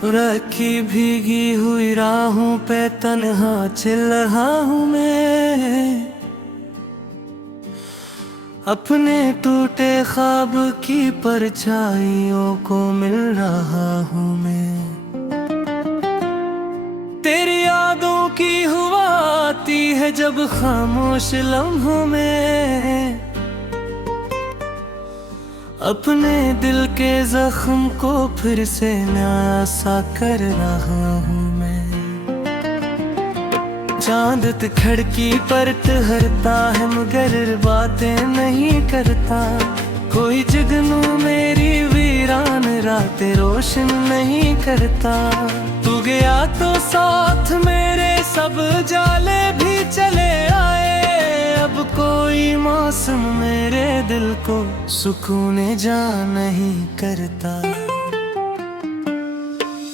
रखी भीगी हुई राहों पे तन्हा चल रहा हूँ मैं, अपने टूटे ख्वाब की परछाइयों को मिल रहा हूँ मैं। तेरी यादों की हुआ आती है जब खामोश लम्हों में, अपने दिल के जख्म को फिर से नया सा कर रहा हूँ मैं। चांद खिड़की पर ठहरता है मगर बातें नहीं करता, कोई जुगनू मेरी वीरान रातें रोशन नहीं करता। तू गया तो साथ मेरे सब जाले भी चले आए, अब कोई मौसम मेरे दिल को सुकून जा नहीं करता।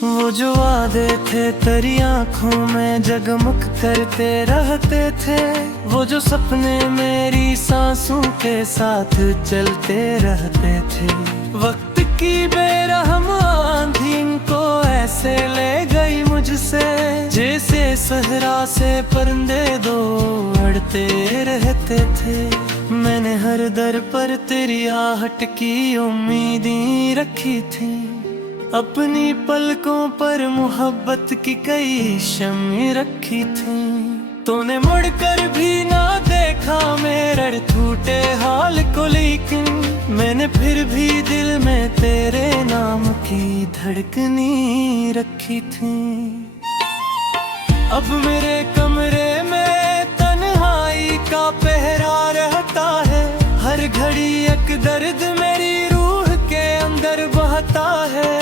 वो जो वादे थे तेरी आंखों में जगमग करते रहते थे, वो जो सपने मेरी सांसों के साथ चलते रहते थे। वक्त की बेरहम आंधी इनको ऐसे ले गई मुझसे, जैसे सहरा से परिंदे दो उड़ते रहते थे। मैंने हर दर पर तेरी आहट की उम्मीदें रखी थी, अपनी पलकों पर मोहब्बत की कई शम्में रखी थी। तूने मुड़कर भी ना देखा मेरे टूटे हाल को, लेकिन मैंने फिर भी दिल में तेरे नाम की धड़कनी रखी थी। अब मेरे कमरे में तन्हाई का पहरा रहता है, हर घड़ी एक दर्द मेरी रूह के अंदर बहता है।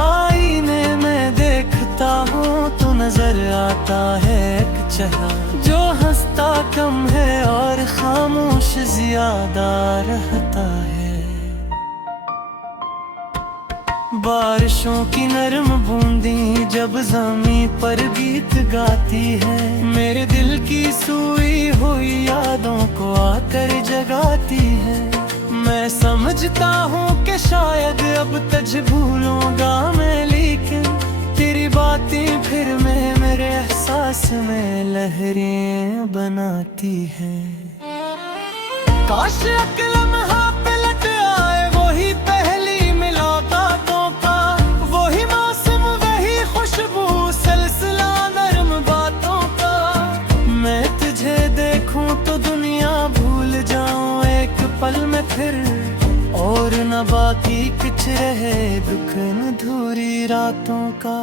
आईने में देखता हूँ तो नजर आता है एक चेहरा, जो हंसता कम है और खामोश ज्यादा रहता है। बारिशों की नरम बूंदी जब ज़मीं पर गीत गाती है, मेरे दिल की सोई हुई यादों को आकर जगाती है। मैं समझता हूँ कि शायद अब तुझे भूलूंगा मैं, लेकिन तेरी बातें फिर मैं मेरे एहसास में लहरें बनाती है। काश एक लम्हा पलट आए वही पहली मुलाकातों का, वही मौसम वही खुशबू सिलसिला नरम बातों का। मैं तुझे देखूं तो दुनिया भूल जाऊं एक पल में फिर, और न बाकी कुछ रहे दुख अधूरी रातों का।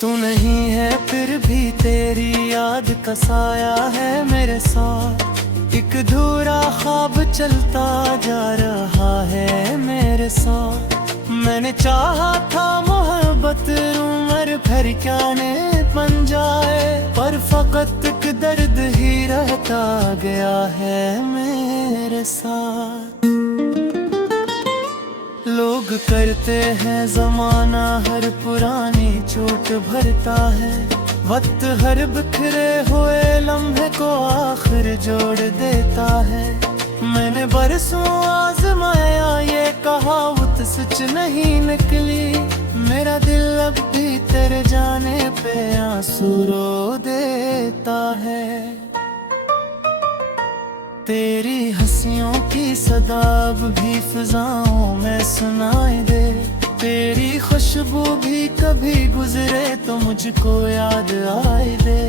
तू नहीं है फिर भी तेरी याद का साया है मेरे साथ, एक अधूरा ख्वाब चलता जा रहा है मेरे साथ। मैंने चाहा था मोहब्बत उम्र भर क्या ने बन जाए, पर फकत एक दर्द ही रहता गया है मेरे साथ। लोग करते हैं जमाना हर पुरानी चोट भरता है, वक्त हर बिखरे हुए लम्हे को आखिर जोड़ देता है। मैंने बरसों आजमाया ये कहावत सच नहीं निकली, मेरा दिल अब भी तेरे जाने पे आंसू रो देता है। तेरी हंसियों की सदा अब भी फिजाओं में सुनाई दे, तेरी खुशबू भी कभी गुजरे तो मुझको याद आए दे।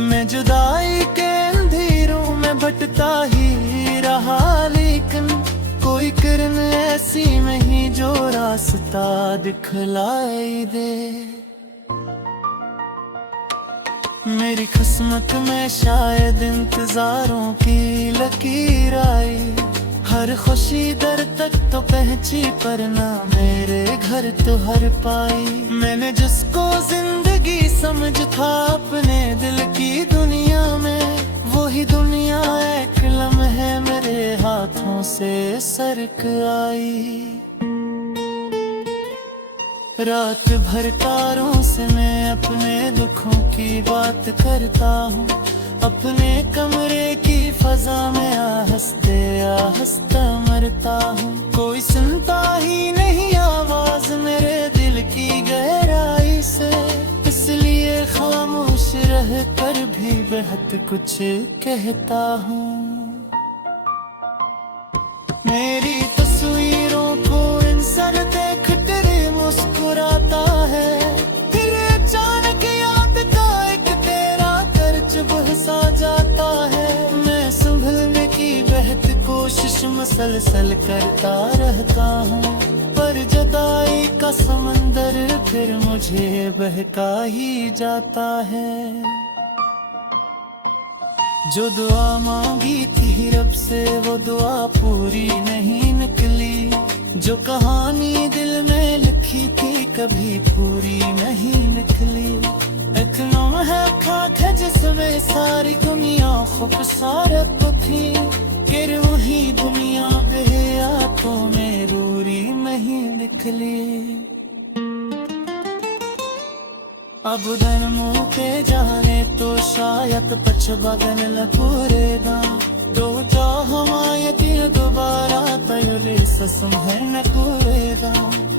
मैं जुदाई के अंधेरों में भटका ही रहा, लेकिन कोई किरण ऐसी नहीं जो रास्ता दिखलाई दे। मेरी किस्मत में शायद इंतजारों की लकीर आई, हर खुशी दर तक तो पहुंची पर ना मेरे घर तो हर पाई। मैंने जिसको जिंदगी समझ था अपने दिल की दुनिया में, वही दुनिया एक लम्हे मेरे हाथों से सरक आई। रात भर तारों से मैं अपने दुखों की बात करता हूँ, अपने कमरे की फजा में आहस्ते आहस्ते मरता हूँ। कोई सुनता ही नहीं आवाज मेरे दिल की गहराई से, इसलिए खामोश रह कर भी बेहद कुछ कहता हूँ। मेरी तस्वीरों को इंसान देख तेरे मुस्कुराता है, फिर अचानक याद का एक तेरा दर्द बहसा जाता है। मैं संभलने की बेहद कोशिश मसलसल करता रहता हूँ, पर जुदाई का समंदर फिर मुझे बहका ही जाता है। जो दुआ मांगी थी रब से वो दुआ पूरी नहीं निकली, जो कहानी दिल में लिखी थी कभी पूरी नहीं निकली। एक नाम है खाक है जिसमें सारी दुनिया खूबसूरत थी, फिर वही दुनिया बेहयातों में रूरी नहीं निकली। अब उधर मुँह पे जाने तो शायद पछबगन लपूरेगा, तो जा हमारे दिल दोबारा तयुले ससम है न कूरेगा।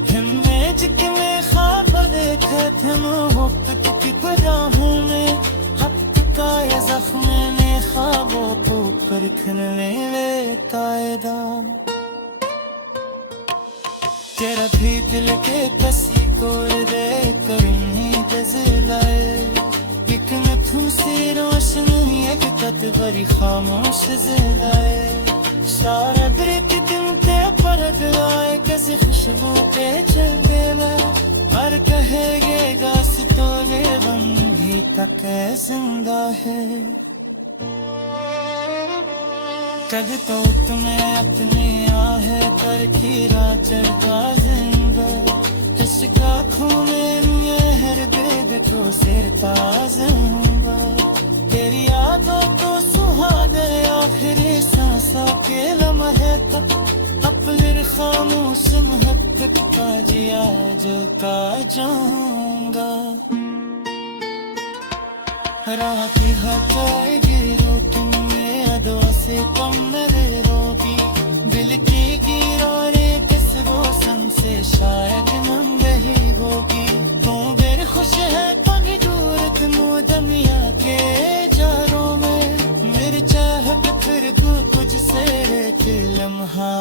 हिम्मे जिक में ख्वाब देखे थे मुफ्त की गुराहों में, हक का ये जख्म ने ख्वाबों को परखने ले कायदा। तेरा भी दिल के कसी तोड़ दे करूँगी एक नथूसी रोशनी एक तत्वरी खामोश ज़िंदाए, सारा ब्रिक दिन ते परत आए कैसी खुशबू पे चल देना, पर कहेगा सितोले बंदी तक जिंदा है। कद तो तुम्हें अपने आहे कर खीरा चलता जिंदा, इसका खून तो सिर ताज़ा। तेरी यादों को सुहागे आखिरी सांसों के लम्हे तक, अपने खामोश महक का जिया जो का जाऊंगा। रात हटाएगी रोटी में अदों से कम मेरे रोगी, दिल की गिरारे किस रोशन से शायद नंगे ही होगी। खुश है पग दूर दमिया के जारों में, मेरी चाहत फिर तू तुझसे के लम्हा